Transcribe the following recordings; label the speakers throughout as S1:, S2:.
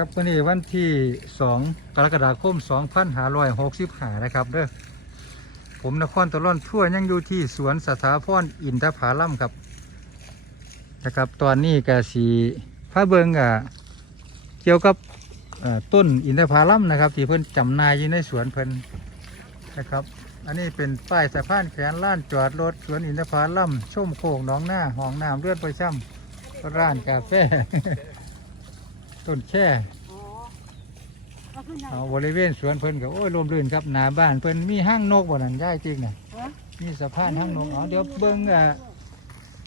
S1: ครับวันนี้วันที่ 2 กรกฎาคม 2565 นะครับเด้อผมนครตะล่อนทั่วยังอยู่ที่สวนสถาพรอินทผาลัมครับนะครับ ตอนนี้กะสีพระเบิงอะเกี่ยวกับต้นอินทผาลัมนะครับ ที่เพิ่นจำนายอยู่ในสวนเพิ่นนะครับ อันนี้เป็นป้ายสะพานแขนล้านจอดรถสวนอินทผาลัมชุ่มโค้งหน้องหน้าห้องน้ำเลือดไปช่ำร้านกาแฟ ต้นแช่
S2: อ๋อก็คือไง
S1: เอาบริเวณสวนเพิ่นก็โอ้ยลมรื่นครับหนาบ้านเพิ่นมีห้างนกบ่นั่นย่ายจริงน่ะ
S2: ฮะ
S1: มีสะพานห้างนกอ๋อเดี๋ยวเบิ่งอ่า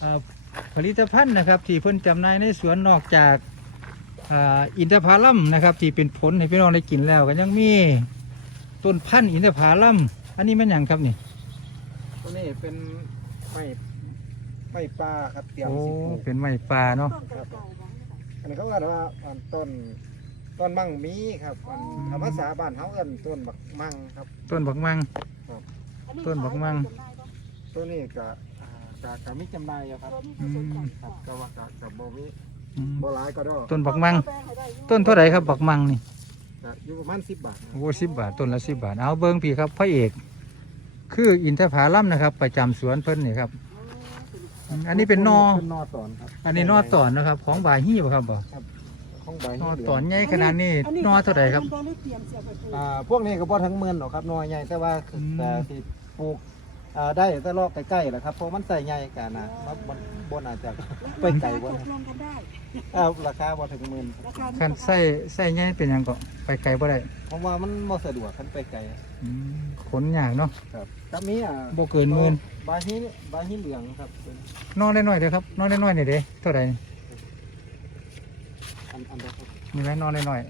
S1: อ่าผลิตภัณฑ์นะครับที่เพิ่นจำหน่ายในสวนนอกจากอ่าอินทผลัมนะครับที่เป็นผลให้พี่น้องได้กินแล้วก็ยังมีต้นพันธุ์อินทผลัมอันนี้มันหยังครับนี่
S3: ตัวนี้เป็นไม้ไม้ปลาครับเตรียม
S1: โอ้
S3: สิปลูก
S1: เป็นไม้ป่าเนาะ
S2: ต้นเก่าๆบ้าง
S3: อั นนี้เขาเรียกว่าอันต้นต้นมั่งมีครับอัน
S1: อืม
S3: ธรรมภาษาบ้านเขาเอิ้นต้นบักมั่งครับ
S1: ต้นบักมัง
S2: อันนี้
S1: ต้นบักมั่ง
S2: ขายได้ปะ
S3: ตัวนี้ก็อ่ากะกะมิจำหนายอยู่ครับ
S2: ตัวนี้ผสมกัน
S3: ครับก็ว่ากะกะโบมิ
S1: อืม
S3: โบหลายก็ดอ
S1: ต้นบักมัง
S2: แปลให้ได้อยู่
S1: ต้นเท่าไหร่ครับบักมังนี่
S3: กะอยู่ประมาณสิบบาท
S1: โอ้สิบบาทต้นละสิบบาทเอาเบิ้งพี่ครับพระเอก คืออินทผลัมนะครับ ประจำสวนเพิ่นนี่ครับ อืมอันนี้เป็นนอ
S3: เป็นนอตอนครับ
S1: อันนี้นอตอนนะครับ ของบายฮี่บ่ครับบ่
S3: ของใบ
S1: นอ
S3: เหลื
S1: ต
S3: อ
S1: องนใหญ่ขนาดนี้นอเท่าไหร่ครับ
S2: มันต้องได้เตรียมเสียไปปลูก
S3: อ่าพวกนี้ก็บ่ทั้งหมื่นหรอกครับนอใหญ่แต่ว่า
S1: อืม
S3: แต่ที่ปลูก อ่าได้แต่รอบใกล้ๆแหละครับเพราะมันใส่ใหญ่กันนะมันมันบนอาจจะไปไกล
S2: ต
S3: บ่
S2: กลงกันได้
S3: อ่าราคาบ่ถึงหมื่น
S2: ราคา
S1: คันใส่ใส่ใหญ่เป็นหยังก็ไปไกลบ่ได้
S3: เพราะว่ามันบ่สะดวกคันไปไกล
S1: อืมขนยากเนาะ
S3: ครับก็มีอ่า
S1: บ่เกินหมื่น
S3: บาฮีบาฮีเหลืองครับเป็น
S1: นอน้อยๆเด้อครับนอน้อยๆนี่เด้เท่าไหร่
S3: อันอันเดียวครับ
S1: มีไหมนอน้อย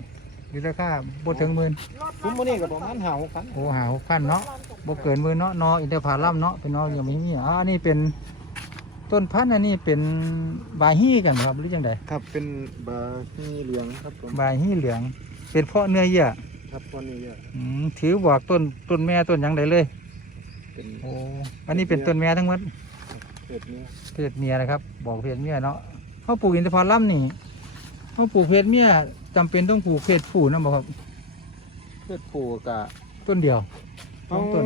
S1: ๆมีราคาบ่ถึงหมื่น
S3: ซุ้มมื้อนี้ก็ประมาณ5 6พัน
S1: โอ้หา6,000เนาะบ่เกินหมื่นเนาะนออินทผลัมเนาะเป็นนอยังไม่มีอ่าอันนี้เป็นต้นพันธุ์อันนี้เป็นบายฮี่กันบ่ครับหรือจังได
S3: ครับเป็นบาฮีเหลืองครับผม
S1: บายฮี่เหลือง เป็นเพราะเนื้อเยื่อ
S3: ครับตัวนี้เยอะ
S1: อืมถือบอกต้นต้นแม่ต้นหยังได้เลย
S3: เป็น
S1: โอ้อันนี้เป็นต้นแม่ทั้งหมด
S3: เป็ดนี้
S1: เพศเมียนะครับ บอกเพศเมียเนาะเขาปลูกอินทผลัมนี่เขาปลูกเพศเมีย จำเป็นต้องปลูกเพศผู้นะบอกครับ
S3: เป็ดปูกะ
S1: ต้นเดียวส
S3: เขา
S1: องต้น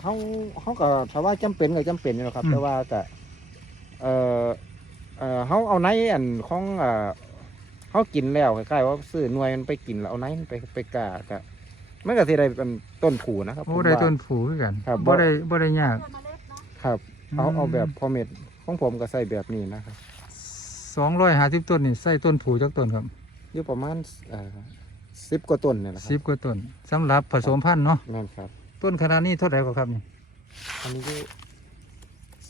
S3: เขาเขาก็ถ้าว่าจำเป็นก็จำเป็นอยู่นะครับ
S1: อืม
S3: แต่ว่าก็เอ่อเอ่อเขาเอาไนอันของเอ่อเขากินแล้วคล้ายๆว่าซื้อหน่วยมันไปกินแล้วเอาไนมันไปไปกากะมันก็สิได้เป็นต้นผูนะครับ
S1: โอ้
S3: ผม
S1: ได้
S3: ว่า
S1: ต้นผูคือกัน
S3: ครับ
S1: บ่ได้บ่ได้ยาก
S2: เพื่อเมล็ดเนาะ
S3: ครับ เอาเอา
S1: อืม
S3: แบบพอเม็ดของผมก็ใส่แบบนี้นะครับ
S1: สองร้อยห้าสิบต้นนี่ใส่ต้นผูจักต้นครับ
S3: อยู่ประมาณเอ่อสิบกว่าต้นเนี่ยนะค
S1: สิ
S3: รั
S1: บ บกว่าต้นสำหรับผสมพันธุ์เนาะ
S3: นั่นครับ
S1: ต้นขนาดนี้เท่าไหร่กว่าครับนี่
S3: อันนี้ก็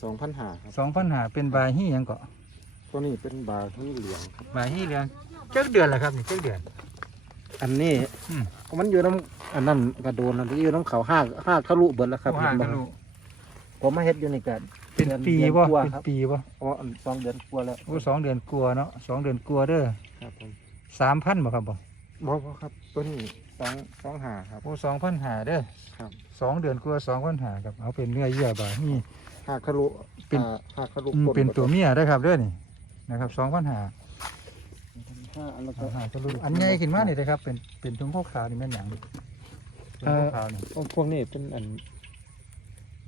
S3: สองพันหาครับ
S1: สองพันหาเป็นบายฮี่หยังเกาะ
S3: ตัวนี้เป็นบาที่เหลืองครับ
S1: บายฮี่เหลืองจักเดือนละครับนี่จักเดือน
S3: อันนี้
S1: อืม
S3: มันอยู่น้ำอันนั้นกระโดนอันที่อยู่น้ำเขาห้าห้าทะลุเบิดแล้วครับ
S1: โอ้ห่าง
S3: เห็
S1: กัน
S3: นบ่
S1: ลูก
S3: ผมมาเฮ็ดอยู่นี่กัน
S1: เป็น
S3: เดือน
S1: ปี
S3: เดือน
S1: บ่
S3: กว่า
S1: เป็น
S3: ครับ
S1: ปีบ่
S3: อ๋ออันสองเดือนกว่าแล้ว
S1: โอ้สองเดือนกลัวาเนาะสองเดือนกลัวาเด้อ
S3: ครับผม
S1: สามพันบ่ครับบ่
S3: บอกครับตัวนี้สองสองหาครับ
S1: โอ้สองพันหาเด้อ
S3: ครับ
S1: สองเดือนกลัวสองพันหาครับเอาเป็นเนื้อเยื่อบานี่
S3: ห้าทะลุ
S1: เป็น
S3: อ่าห้าทะลุ
S1: อืม
S3: ก้
S1: เป็นตัวเมียได้อครับเด้อนี่นะครับสองพันหา
S3: ห้าอันแล้วก็
S1: อันใหญ่ขึ้นมานี่นะครับ เป็นเป็นถุงขาวๆนี่แม่นหยังถุง
S3: เอ่อ
S1: ขาวๆนี่
S3: พวกนี้เป็นอัน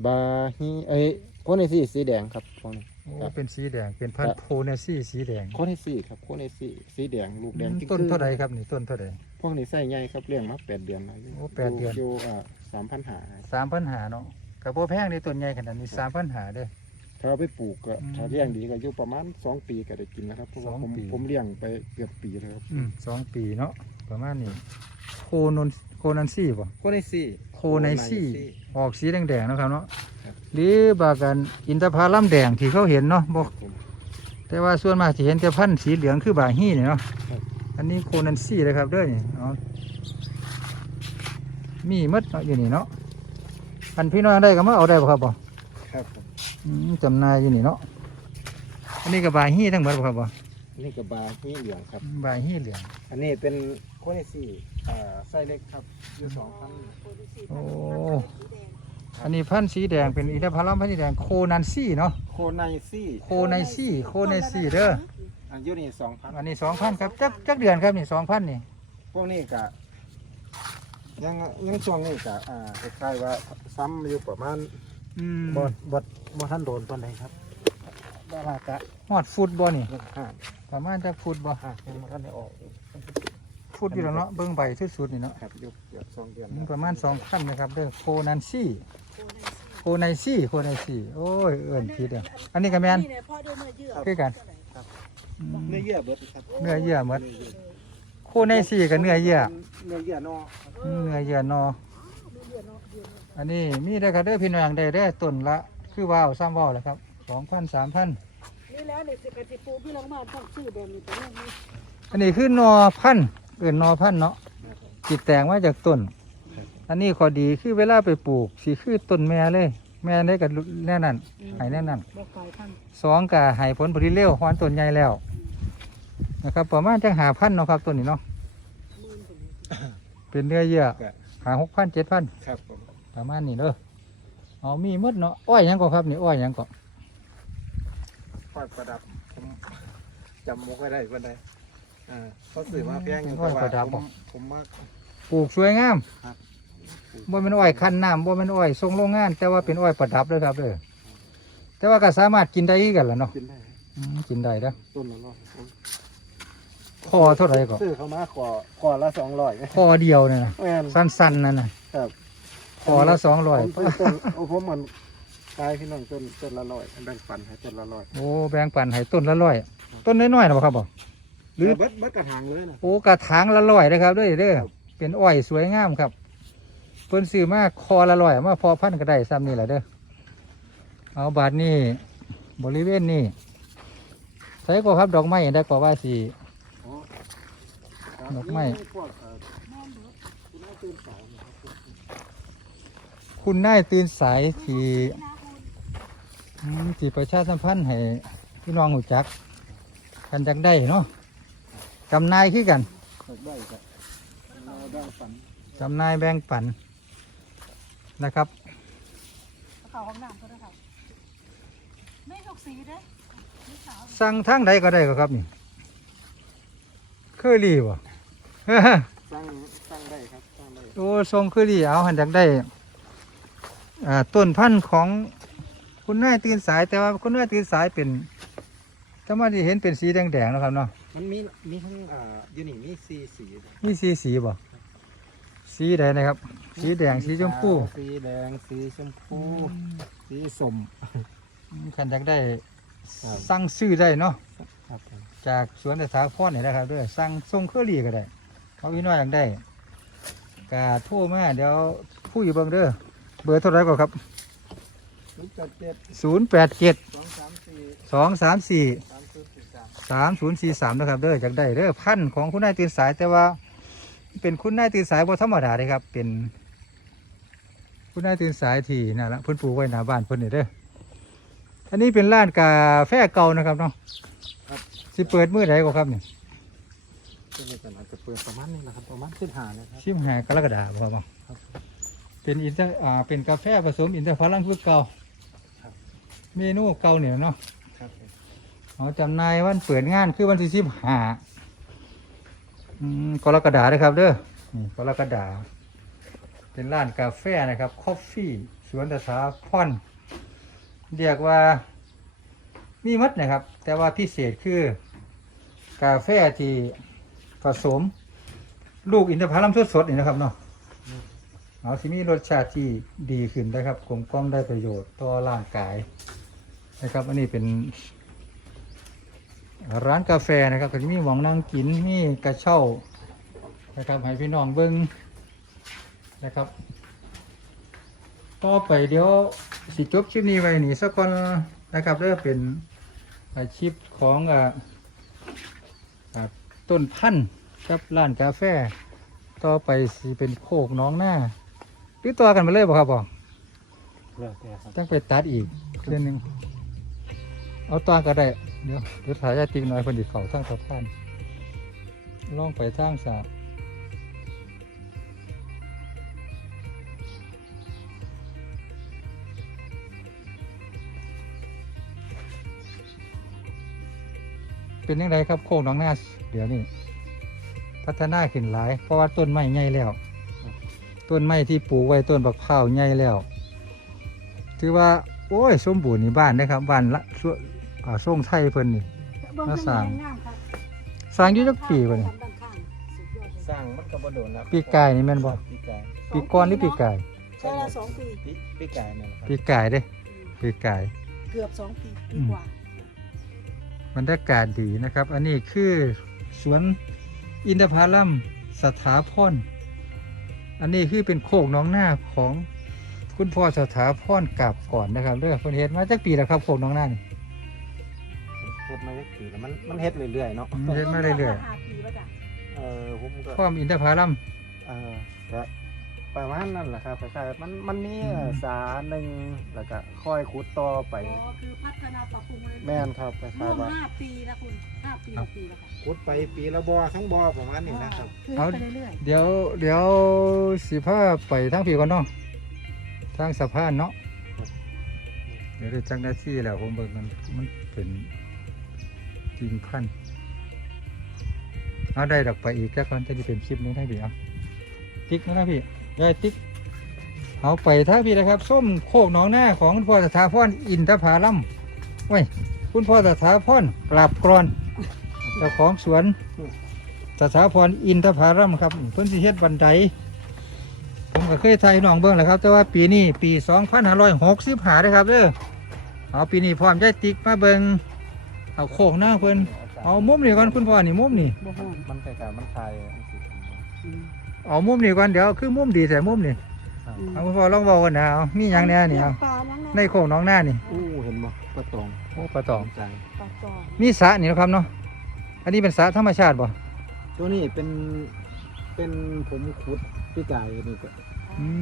S3: บาฮีเอ้ยโคเนซี่สีแดงครับพวกนี้
S1: โอ้
S3: ครับ
S1: เป็นสีแดง เป็นพัน
S3: ครั
S1: ธุ์
S3: บ
S1: โพเนซี่สีแดง
S3: โคเนซี่ครับโคเนซี่สีแดงลูกแดง
S1: อืม
S3: จิ๊ก
S1: ต้น
S3: กื
S1: เท่าใดครับนี่ต้นเท่าใด
S3: พวกนี้ใส่ใหญ่ครับเลี้ยงมาแปดเดือนแล้ว
S1: โอ้แปดเดือน
S3: อยู่อ่าสามพันหา
S1: สามพันหาเนาะกับโบแพงนี่ต้นใหญ่ขนาดนี้สามพันหาเด้อ
S3: ถ้าเอาไปปลูกก็
S1: อืม
S3: ถ้าเลี้ยงดีก็อยู่ประมาณสองปีก็ได้กินแล้วครับเพราะว่า
S1: สอง
S3: ผม
S1: ปี
S3: ผมเลี้ยงไปเกือบปีแล้วครับ
S1: อืมสองปีเนาะประมาณนี้โคนนโคนันซี่บ่
S3: โคเนซี่
S1: โคไนซี่ ออกสีแดงๆเนาะครับเนาะ
S3: ครับ
S1: หรือบากันอินทผลัมแดงที่เขาเห็นเนาะบ่
S3: ผม
S1: แต่ว่าส่วนมากจะเห็นแต่พันธุ์สีเหลืองคือบาฮี่เนี่ยเนาะ
S3: ครับ
S1: อันนี้โคนันซี่เลยครับเด้อนี่เอามีหมดเนาะอยู่นี่เนาะอันพี่น้องได้ก็มาเอาได้บ่ครับบ่
S3: ครับผม
S1: อืมจำหนายอยู่นี่เนาะอันนี้ก็บาฮี่ทั้งหมดบ่ครับบ่
S3: นี่กับบาฮีเหลืองครับ
S1: บาฮี่เหลือง
S3: อันนี้เป็นโคเนซี่อ่าไส้เล็กครับอยู่สองพัน
S1: โอ้ อันนี้พันธุ์สีแดงเป็นอินทผลัมพันธุ์สีแดงโคนันซี่เนาะ
S3: โคไนซี่
S1: โคไนซี่โคไนซี่เด้อ
S3: อันอยูนี่สองพัน
S1: อันนี้สองพันครับจักจักเดือนครับนี่สองพันนี่
S3: พวกนี้ก็ยังยังช่วงนี้ก็อ่าคล้ายๆว่าซ้ำอยู่ประมาณ
S1: อืม
S3: บ่บ่บ่ทันโดนปานใดครับดารากะ
S1: ฮอดฟุตบ่นี่
S3: ยังห่าง
S1: ประมาณจะฟุตบ่
S3: ห่างยังบ่ทันได้ออก
S1: ฟุตอยู่แล้วเนาะเบิ่งใบสุดๆนี่เนาะ
S3: ครับอยู่เกือบสองเดือน
S1: มันประมาณ2คันนะครับเด้อโคนันซี่ โคไนซี่โคไนซี่โอ้ยเอิ้นผิดอะอันนี้ก็แม่น
S2: นี่เนี่ยพ่อเดินมาเยื่อ
S1: คือกันอืม
S3: เนื้อเยื่อเบิดครับ
S1: เนื้อเยื่อหมดโคไนซี่กับเนื้อเยื่อ
S3: เนื้อเยื่อนอ
S1: อืมเนื้อเยื่อนอ อันนี้มีได้ครับเด้อพี่น้องได้ได้อต้นละคือว้าวซ้ำว้าวแหละครับสองพันสามพัน
S2: นี่แล้วเนี่ยสิกติปูพี่ลังมาต้องซื้อแบบนี้แต่นี่
S1: อันนี้คือนอพันธุ์เอื่นนอพันธุ์เนาะจิตแตงมาจากต้น อันนี้ข้อดีคือเวลาไปปลูกสีคือต้นแม่เลย แม่ได้กับแน่นั่นใหายแน่นั่น
S2: บอกกายท่าน
S1: สองกะใหายผลผลิตเร็วหวานต้นใหญ่แล้ว นะครับประมาณจะหาพันเนาะครับต้นนี้เนาะ
S2: มื่นถึง
S1: เป็นเนื้อเยื่อหาหกพันเจ็ดพัน
S3: ครับผม
S1: ประมาณนี้เด้อเอามีหมดเนาะอ้อยหยังก็ครับนี่อ้อยหยังก็
S3: ปล่อยประดับผมจำบ่ค่อยได้ปานใดอ่าเขาสื่อมาแพงอยู่
S1: ปล่อยประดับ
S3: ผ
S1: บ่
S3: มผมมา
S1: ปลูกสวยงาม
S3: ครับ
S1: บ่เป็นอ้อยคันน้ำบ่เป็นอ้อยส่งโรงงาน แต่ว่าเป็นอ้อยประดับเลยครับเด้อแต่ว่าก็สามารถกินได้อีกกันล่ะเนาะ
S3: กินได้
S1: อืมกินได้เด้อ
S3: ต้นละร้อยผม
S1: คอเท่าไหร่ก็
S3: ซื้อเขามาขอขอละสองร้อย
S1: คอเดียวเนี่ยนะ
S3: แม่น
S1: สั้นๆนั่นน่ะ
S3: ครับ
S1: คอละสองร้อย
S3: ผมซื้อต้นโอ้ผมมันกายพี่น้องต้นต้นละร้อยแบ่งปันให้ต้นละร้อย
S1: โอ้แบ่งปันให้ต้นละร้อยต้นน้อยๆนะบ่ครับบ่หรือ
S3: เบิดเบิดกระถางเลยนะ
S1: โอ้กระถางละร้อยนะครับเด้อเด้อเป็นอ้อยสวยงามครับ เพิ่นซื้อมาคอละร้อยมาพอพันก็ได้ซ้ำนี่แหละเด้อเอาบาทนี้บริเวณนี้ใช้ก็ครับดอกไม้ได้ก็ว่าสิ
S3: อ๋อ
S1: ดอกไม้
S3: คุณนาตื่นสาย
S1: ตื่นสายที่ที่ประชาสัมพันธ์ให้พี่น้องหูจัก กันจักได้เนาะจำนายคือกัน
S3: เบิดได้ครับเราได้ปัน
S1: จำนายแบ่งปัน นะครับ
S2: เขาห้องน้ำเขาด้วยค่ะไม่ทุกสีเด้นี่ขาว
S1: สั่งทางใดก็ได้ก็ครับนี่เคอรี่บ่
S3: สร้างสร้างได้ครับสร้างได้
S1: โอ้ทรงเคอรี่เอาหันจักได้อ่าต้นพันธุ์ของคุณนายตื่นสายแต่ว่าคุณนายตื่นสายเป็นจะมาที่เห็นเป็นสีแดงๆนะครับเนาะ
S3: มันมีมีทั้งอ่าอยูนี่มีสีสี
S1: มีสีสีบ่ สีใดนะครับ สีแดงสีชมพู
S3: สีแดงสีชมพู สีส้ม
S1: ขันจักได้
S3: ครับ
S1: สั่งซื้อได้เนาะ
S3: ครับผม
S1: จากสวนแต่สาพรนี่นะครับด้วยสั่งส่งเคอรี่ก็ได้เขาอีน้อยอยากได้กาโทรมาเดี๋ยวผู้อยู่เบิ่งเด้อเบอร์เท่าไหรก็ครับ
S3: ศูนย์แปดเจ็ด
S1: ศูนย์แปดเจ็ด
S3: สองสามสี่
S1: สองสามสี่
S3: สามศูนย์สี่สาม
S1: สามศูนย์สี่สามนะครับเด้อจากได้เด้อพันธุ์ของคุณนายตื่นสายแต่ว่า เป็นคุณนายตื่นสายบ่ธรรมดาเลยครับ เป็นคุณนายตื่นสายที่นั่นละเพิ่นปลูกไว้หน้าบ้านเพิ่นนี่เด้ออันนี้เป็นร้านกาแฟเก่านะครับเนาะสิเปิดมื้อใดก็ครับนี่
S3: ซึ่งในตลาดจะเปิดประมาณนี้นะครับประมาณสิบห้านะครับ
S1: ชิมหากรกฎาคมครับ
S3: ครับ
S1: เป็นอินเตอร์อ่าเป็นกาแฟผสมอินเตอร์พลังคือเก่า
S3: ครับ
S1: เมนูเก่าเนี่ยเนาะ
S3: ครับผม
S1: เอาจำหนายวันเปิดงานคือวันที่สิบห้า อืมกรกฎาเลยครับเด้อนี่กรกฎาเป็นร้านกาแฟนะครับคอฟฟี่สวนตะสาพอนเรียกว่ามีมัดนะครับ แต่ว่าพิเศษคือ กาแฟที่ผสม ลูกอินทผลัมสดๆนี่นะครับเนาะเอาสิมีรสชาติที่ดีขึ้นนะครับกลมกล่อมได้ประโยชน์ต่อร่างกายนะครับ อันนี้เป็น ร้านกาแฟนะครับก็จะมีหมองนั่งกินมีกระเช่านะครับให้พี่น้องเบิ้งนะครับต่อไปเดี๋ยวสิจบคลิปนี้ไว้นี่สักคนนะครับเริ่มเป็นอาชีพของอ่าอ่าต้นพันธุ์กับร้านกาแฟ ต่อไปสิเป็นโคกหน้องหน้าหรือต่อกันไปเลยบ่ครับบ่
S3: เลิกแล้วครับ
S1: ต้องไปตัดอีกเรื่องหนึงเอาตาก็ได้ เดี๋ยวเดี๋ยวถ่ายยาติกหน่อยคนดีเขาทางสะพานล่องไปทางสาบเป็นยังไงครับโค้งน้องหน้าเดี๋ยวนี้พัฒนาขึ้นหลาย เพราะว่าต้นไม้ใหญ่แล้ว ต้นไม้ที่ปลูกไว้ต้นบักพร้าวใหญ่แล้ว ถือว่า โอ้ย สมบูรณ์ในบ้านนะครับบ้านละ ส่วนอ่าทรงไทยเพิ่นนี่
S2: เบิ่ง
S1: มา
S2: เป็น
S1: สร้าง
S2: แรงงามครับ
S1: สร้างอยู่จักปีบ่นี่
S2: ด้านข้างสุดยอดเลย
S3: สร้างมันก็บ่โดนแล้ว
S1: ปีกายนี่แม่นบ่
S3: ปีกาย
S1: ปีก่อนหรือปีกาย
S2: ใช่ละสองปี
S3: ปีปีกายนั่นแหละครับ
S1: ปีกายเด้
S2: อืม
S1: ปีกาย
S2: เกือบสองปีปี
S1: อืม
S2: กว่า
S1: บรรยากาศดีนะครับ อันนี้คือสวนอินทผลัมสถาพร อันนี้คือเป็นโคกหน้องหน้าของคุณพ่อสถาพรกลับก่อนนะครับเด้อเพิ่นเฮ็ดมาจักปีแล้วครับโคกหน้องหน้านี่
S3: เฮ็ดมาจักปีแล้วมันมันเฮ็ดเรื่อยๆเนาะ
S1: อืมเฮ็ดมาเรื่อยๆ
S2: ห้าปีแล้วจ้ะ
S3: เออผมก็
S1: พร้อมอินทผลัม
S3: เออก็ประมาณนั้นแหละครับคล้ายๆมันมันมี
S1: อืม
S3: สาหนึ่งแล้วก็ค่อยขุดต่อไป
S2: อ๋อคือพัฒนาปรับปรุงเลย
S3: แม่นครับค
S2: ร่
S3: ล้ายว
S2: ม
S3: ๆว่า
S2: ห้าปีนะคุณห้าปีหกปีแล้วค่ะ
S3: ขุดไปปีละบ่อทั้งบ่อประมาณนี้นะครับ
S2: คือ
S1: เอา
S2: ไปเรื่อย
S1: เดี๋ยวเดี๋ยวสิพาไปทางผีก่อนเนาะทางสะพานเนาะเดี๋ยวได้จักหน้าที่แล้วผมเบิ่งมันมันเป็นิงพันเอาได้ดอกไปอีกแล้วก่อนจะได้เป็นคลิปนี้ให้พี่เอาติ๊กนะพี่ได้ติ๊กเอาไปท่าพี่นะครับ ส้มโคกหนองหน้าของคุณพ่อสถาพรอินทผาลัมไว้ยคุณพ่อสถาพรกราบกรอนเจ้าของสวนสถาพรอินทผารัมครับเพิ่นสิเฮ็ดบันไดผมก็เคยถ่ายน้องเบิ่งแหละครับ แต่ว่าปีนี้ปี 2565เด้อครับเด้อเอาปีนี้พร้อมใจติ๊กมาเบิ่ง เอาโค้งหน้าเพิ่นเอามุมนี่ก่อนคุณพ่อนี่มุมนี่
S2: ๆบ่ฮ้อน
S3: มันคล้ายๆมันคลายอันสิ
S2: อืม
S1: เอามุมนี่ก่อนเดี๋ยวคือมุมดีแต่มุมนี่
S3: ครับ
S2: อืม
S1: เอาคุณพ่อลองเว้ากันนะเอามีหยังแหน่นี่เอา
S2: ปลายัง
S1: ในโค้งน้องหน้านี่
S3: อู้เห็นบ่ปลาตอง
S1: โอ้ปลาตอง
S3: ใจ
S2: ปลาจอม
S1: มีสระนี่นะครับเนาะอันนี้เป็นสระธรรมชาติบ่
S3: ตัวนี้เป็นเป็นผมขุดพี่กายนี่ก็
S1: อื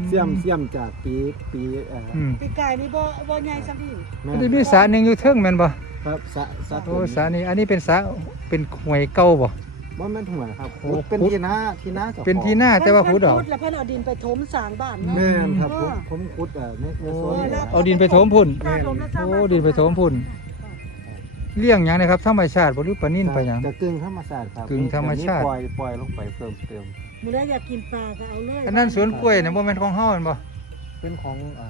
S3: เสี่ยมเสี่ยมจากปีปีเอ่ออ
S1: อืม
S2: ปีกไก่นี่บ่บ่ใหญ่สักที
S3: แม่
S1: อัน
S3: น
S1: นี้มีสระหนึงอยู่เทิงแม่นบ่
S3: ครับสะสะ
S1: โอ้สระนี่อันนี้เป็นสระเป็นหวยเก่าบ่
S3: บ่แม่นหัวครับ
S1: โอ้
S3: ขุดเป็น
S1: ขุด
S3: ที่นาที่นาจ้าของ
S1: เป็นที่หน้าแต่ว่าพุดเอา
S2: เพิ่นแล้วเพิ่นเอาดินไปถมสร้างบ้านเนาะ
S3: แม่นครับ
S2: เอ
S3: ผม
S2: อ
S3: ผมขุดเอ่อในใน
S1: โอ้
S3: โซนนี้
S1: เอาดินไปถมพุ่น
S2: สร้างถมแล้วสร้าง
S1: โอ้
S2: บ้าน
S1: ดินไปถมพุ่น เลี้ยงหยังนะครับธรรมชาติบ่หรือปลานิ่นไปหยัง
S3: แต่กึ่งธรรมชาติครับ
S1: กึ่งธรรมชาติ
S3: ปล่อยปล่อยลงไปเพิ่มเติม
S2: มื้อใดอยากกินปลาก็เอาเลย
S1: อันนั้นสวนกล้วยเนี่ยบ่แม่นของเฮาแม่นบ่
S3: เป็นของอ่า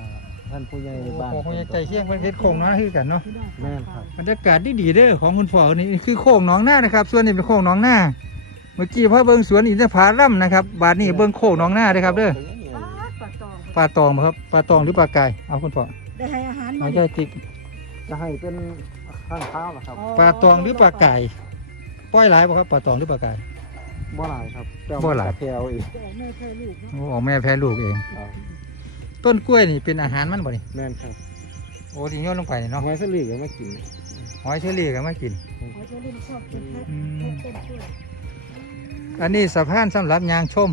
S3: ท่านผู้ใหญ่
S1: โอ้
S3: บ้าน
S1: โหคงจะใจเคียงเพิ่นเฮ็ดโค้งน้าคือกันเนาะ
S3: แม่นครับ
S1: บรรยากาศดีๆเด้อของคุณพ่อนี่คือโค้งหนองนานะครับ ส่วนนี้เป็นโค้งหนองนาเมื่อกี้พาเบิ่งสวนอินทผลัมนะครับบาดนี้เบิ่งโค้งหนองนาเด้อครับเด้อ
S2: ปลาปลาตอง
S1: ปลาตองบ่ครับปลาตองหรือปลากายเอาคุณพ่อ
S2: ได้ให้อาหาร
S1: เอา
S2: มา
S1: ใจติ๊ก
S3: จะให้เป็นข้างเท้าเหรอครับ
S1: ปลาตองหรือปลากายปล่อยหลายบ่ครับปลาตองหรือปลากาย
S3: บ่หลายครับแต่
S1: บ่หลาย
S3: แถวอีก
S2: แต่แม่เคยลูกเนาะ
S1: โอ้ออกแม่แพ้ลูกเอง
S3: ครับ
S1: ต้นกล้วยนี่เป็นอาหารมันบ่นี่
S3: แม่นครับ
S1: โอ้ที่โยนลงไปนี่เนาะ
S3: หอยสลีก็มากิน
S1: หอยเชอรี่ก็มากิน
S2: เขาจะเล่นชอบกินแค่
S1: อืม
S2: แค่ต้นกล้วย
S1: อันนี้สะพานสำหรับยางชม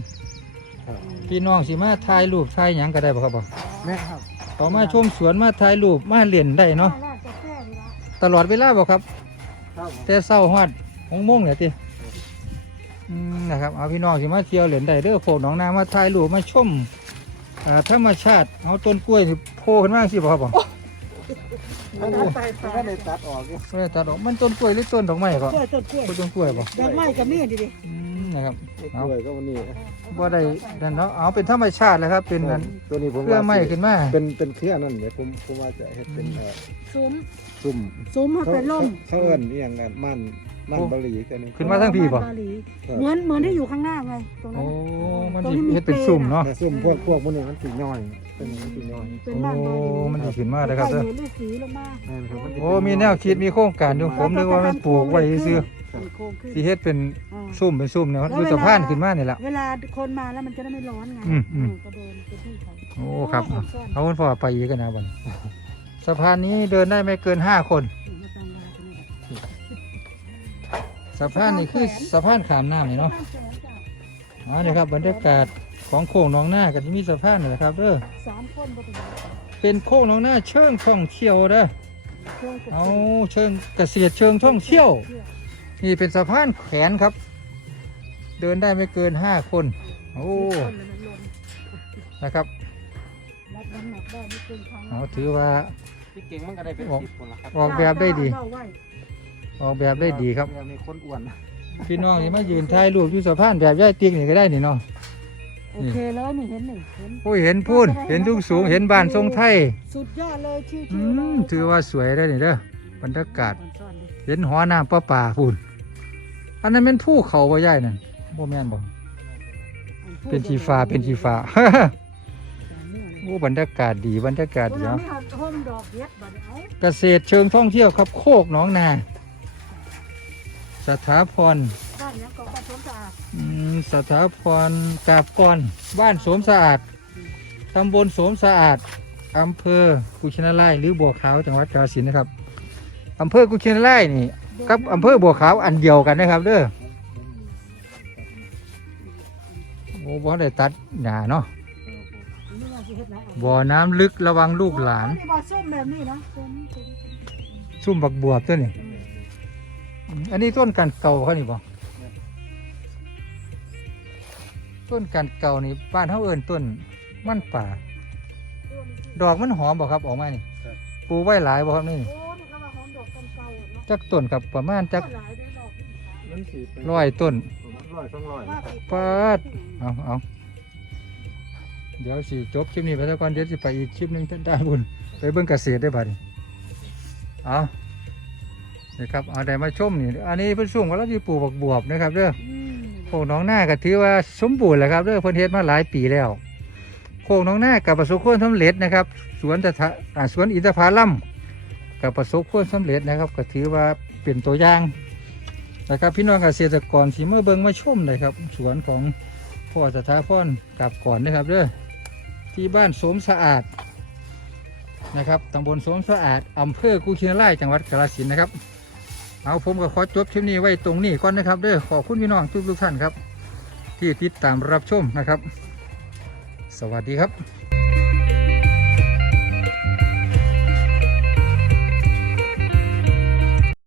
S3: ครับ
S1: พี่น้องสิมาถ่ายรูปถ่ายหยังก็ได้บ่ครับบ่
S3: แม่นครับ
S1: ต่อมาชมสวนมาถ่ายรูปมาเล่นได้เนาะ
S2: ปลาจะแค่นี้ละ
S1: ตลอดเวลาบ่ครับ
S3: ครับ
S1: แต่เช้าฮอด6โมงเนี่ยติอืม นะครับเอาพี่น้องสิมาเที่ยวเล่นได้เด้อโคกหนองนามาถ่ายรูปมาชมอ่าธรรมชาติเอาต้นกล้วยนี่โผล่ขึ้นมาสิบ่ครับบ่
S3: ไม่ได้ไม่ได้ตัดออกอยู่
S1: บ่ได้ตัดออกมันต้นกล้วยหรือต้นดอกไม้ก็
S2: กล้วยต้นกล้วย
S1: ต้นกล้วยบ่
S2: ดอกไม้ก็มีดิดิ
S1: อืมนะครับ
S3: กล้วยก็วันนี้
S1: บ่ได้นั่นเนาะเอาเป็นธรรมชาติแหละครับเป็นนั่น
S3: ตัวนี้ผม
S1: เครือไม้ขึ้นมา
S3: เป็นเป็นเครือนั่นเดี๋ยวผมผมว่าจะเฮ็ดเป็นเอ่อ
S2: ซุ้ม
S3: ซุ่ม
S2: ซุ้มมันเป็นล่ม
S3: เขาเอิ้นอหย่างนั้นมันมันบะหรี่ตัวนี้
S1: ขึ้นมาทั้งพี่บ่
S2: บาหลีเหมือนเหมือนที่อยู่ข้างหน้าไงตรงนั้
S1: โอ้
S2: น
S1: มันสิเฮ็ดเป็นซุ่มเนาะ
S3: แต่ซุ่มพวกพวกพวกนี้มันสีย่อย เป็นมันสีย่อย
S2: เป็น
S1: โอ้
S2: บ้านบาหลี
S1: มันสิขึ้นมาเด้อครับเด้อ
S2: ใส่ลูกสีลงมา
S3: นั่นครับมันสิ
S1: โอ้ มีแนวคิด มีโครงการอยู่ ผมนึกว่ามันปลูกไว้ซื่อ
S2: เป็นโครงขึ้น
S1: สิเฮ็ดเป็น
S2: อ่า
S1: ซุ่มเป็นซุ่มเนี่ย
S2: แล้ว
S1: อยู่
S2: เวลา
S1: สะพานขึ้นมานี่ล่ะ
S2: เวลาคนมาแล้วมันจะได้ไม่ร้อนไง
S1: อืมอืม
S2: ก็เดินไปที่เขา
S1: โอ้ ครับ
S2: โอ้
S1: เอาคุณพ่อไปอีกกันนะบัดนี้ สะพานนี้เดินได้ไม่เกินห้าคน สะพานนี่คือสะพานขามน้ำนี่เนาะอ๋อนี่ครับบรรยากาศของโค้งหนองหน้าก็จะมีสะพานนี่แหละครับเด้อ
S2: สามคนบ่เป็นไร
S1: เป็นโค้งหนองหน้าเชิงท่องเที่ยวเด้อ
S2: เครื่องกระ
S1: เอา
S2: สุน
S1: เชิงเกษตรเชิงท่องเที่ยว นี่เป็นสะพานแขวนครับ เดินได้ไม่เกินห้าคน โอ้
S2: คนมันลง
S1: นะครับ
S2: รับน้ำหนักได้ไม่เกินครั้ง
S1: เอาถือว่า
S3: ที่เก่งมันก็ได้เป็น
S1: ออก
S3: สิบคนละครับ
S1: ออกแบบได้ดี
S2: เล่าไว้
S1: ออกแบบได้ดีครับ
S3: เดี๋ยวมีคนอ้วน
S1: อพี่น้องนี่มายืนถ่ายรูปอยู่สะพานแบบย่ายติ๊กนี่ก็ได้นี่เนาะ
S2: โอเคเลยนี่เห็นหนึ่งเห็น
S1: โอ้ยเห็นพูนเห็นทุกสูงเห็นบ้านทรงไทย
S2: สุดยอดเลยชื่อ
S1: อื
S2: ชื่อเลย
S1: มถือว่าสวยได้อนี่เด้อบรรยากาศ
S2: ซ่อนๆดิ
S1: เห็นหอน้ำประป่าพูนอันนั้นเป็นภูเขาบ่ย่ายนั่นบ่แม่นบ่
S2: อัพูด
S1: เป็นชีฟ้าเป็นชีฟ้า
S2: อย่างนี้เลย
S1: โอ้บรรยากาศดีบรรยากาศ
S2: คน
S1: ดี
S2: เรา
S1: เนาะ
S2: ไม่เอาห่มดอกเย็ดบัดเอา
S1: เกษตรเชิงท่องเที่ยวครับ โคกหนองนา สถาพร
S2: บ้านเนี้ยก็บ้านสวนสะอาด
S1: อืมสถาพรกาบกอนบ้านโสมสะอาดตำบลโสมสะอาดอำเภอกุชินาไลยหรือบัวขาวจังหวัดกาฬสินธุ์นะครับอำเภอกุชินาไลยนี่กับอำเภอบัวขาวอันเดียวกันนะครับ เด้อโอ้บ่ได้ตัดหญ้าเนาะ
S2: นี่ว่าสิ เฮ็ดไหนเอา
S1: บ่อน้ำลึกระวังลูกหลาน
S2: โอ้นี่บ่อส้มแบบนี้นะส้มส้มส้ม
S1: ซุ่มบักบวบตัวนี้
S2: อืม
S1: อืมอันนี้ต้นกันเก่าเขานี่บ่ต้นกันเก่านี่บ้านเฮาเอิ้นต้นมันป่า ดอกมันหอมบ่ครับออกมานี่ปลูกไว้หลายบ่ครับนี่
S2: โอ้นี่เขาว่าหอมดอกกันเก่าเนาะ
S1: จักต้นครับประมาณจัก
S2: หลายได้ดอก
S3: มันสิเป็น
S1: ร้อยต้น
S3: ร้อยสองร้อย
S2: ว่าสิ
S1: ปาด เอาเอา เดี๋ยวสิจบคลิปนี้ไปแล้วก่อนเดี๋ยวสิไปอีกคลิปหนึงท่านได้บุญไปเบิ่งเกษตรได้บัดนี้เอานี่ครับเอาได้มาชมนี่อันนี้เพิ่นสูงว่าเราสิปลูกบักบวบนะครับเด้อ
S2: อืม
S1: โคกหน้องหน้าก็ถือว่าสมบูรณ์แหละครับเด้อเพิ่นเฮ็ดมาหลายปีแล้วโคกหน้องหน้ากับประสบความสำเร็จนะครับ สวนตะทะอ่าสวนอินทผลัมกับประสบความสำเร็จนะครับ ก็ถือว่าเป็นตัวอย่างนะครับพี่น้องเกษตรกรสีเมื่อเบิ่งมาชมเลยครับ สวนของพ่อสถาพรกับก่อนนะครับเด้อ ที่บ้านสมสะอาดนะครับตำบลสมสะอาดอำเภอกุชินารายจังหวัดกาฬสินธุ์นะครับเอาผมก็ขอจบคลิปนี้ไว้ตรงนี้ก่อนนะครับเด้อขอบคุณพี่น้องทุกทุกท่านครับ ที่ติดตามรับชมนะครับ สวัสดีครับ